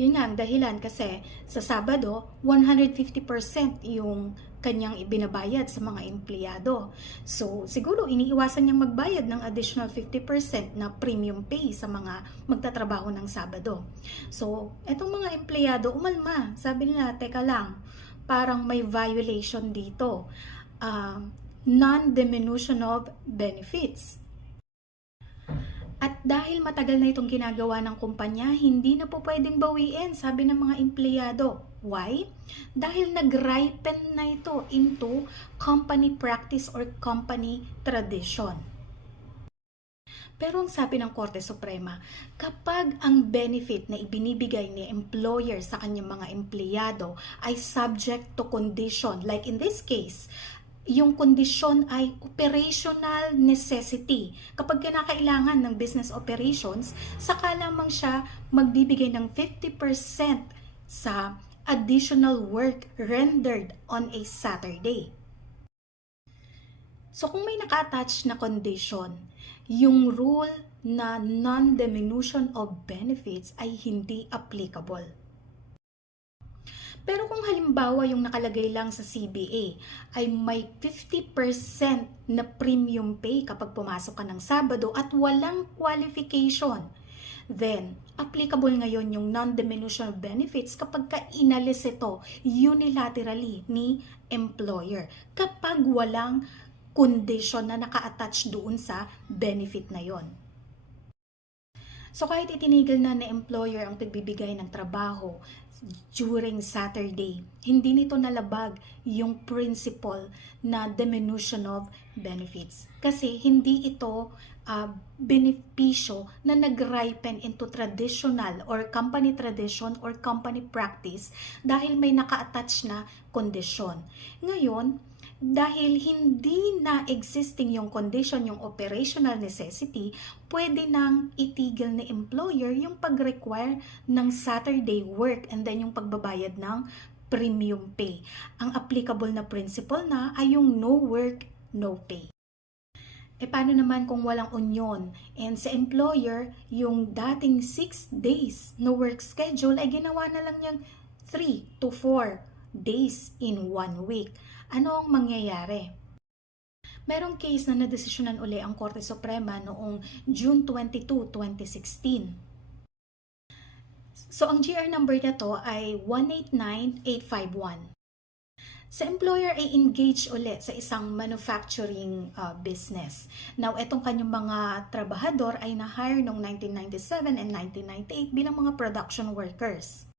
Yun nga ang dahilan kasi sa Sabado, 150% yung kanyang ibinabayad sa mga empleyado. So, siguro iniiwasan niyang magbayad ng additional 50% na premium pay sa mga magtatrabaho ng Sabado. So, etong mga empleyado, umalma. Sabi nila, teka lang, parang may violation dito. Non-diminution of benefits. At dahil matagal na itong ginagawa ng kumpanya, hindi na po pwedeng bawiin, sabi ng mga empleyado. Why? Dahil nag-ripen na ito into company practice or company tradition. Pero ang sabi ng Korte Suprema, kapag ang benefit na ibinibigay ni employer sa kanyang mga empleyado ay subject to condition, like in this case, yung kondisyon ay operational necessity. Kapag kinakailangan ng business operations, saka lamang siya magbibigay ng 50% sa additional work rendered on a Saturday. So kung may naka-attach na condition, yung rule na non-diminution of benefits ay hindi applicable. Pero kung halimbawa yung nakalagay lang sa CBA ay may 50% na premium pay kapag pumasok ka ng Sabado at walang qualification, then applicable ngayon yung non-diminution of benefits kapag inalis ito unilaterally ni employer kapag walang condition na naka-attach doon sa benefit na yon. So kahit itinigil na ni employer ang pagbibigay ng trabaho during Saturday, hindi nito nalabag yung principle na diminution of benefits. Kasi hindi ito benepisyo na nag-ripen into traditional or company tradition or company practice dahil may naka-attach na kondisyon. Ngayon, dahil hindi na existing yung condition, yung operational necessity, pwede nang itigil ni employer yung pag-require ng Saturday work and then yung pagbabayad ng premium pay. Ang applicable na principle na ay yung no work, no pay. E paano naman kung walang union and sa employer, yung dating 6 days no work schedule ay ginawa na lang niyang 3 to 4 days in 1 week. Ano ang mangyayari? Merong case na nadesisyonan uli ang Korte Suprema noong June 22, 2016. So ang GR number na to ay 189851. Sa employer ay engage ulit sa isang manufacturing business. Now, etong kanyang mga trabahador ay na-hire noong 1997 and 1998 bilang mga production workers.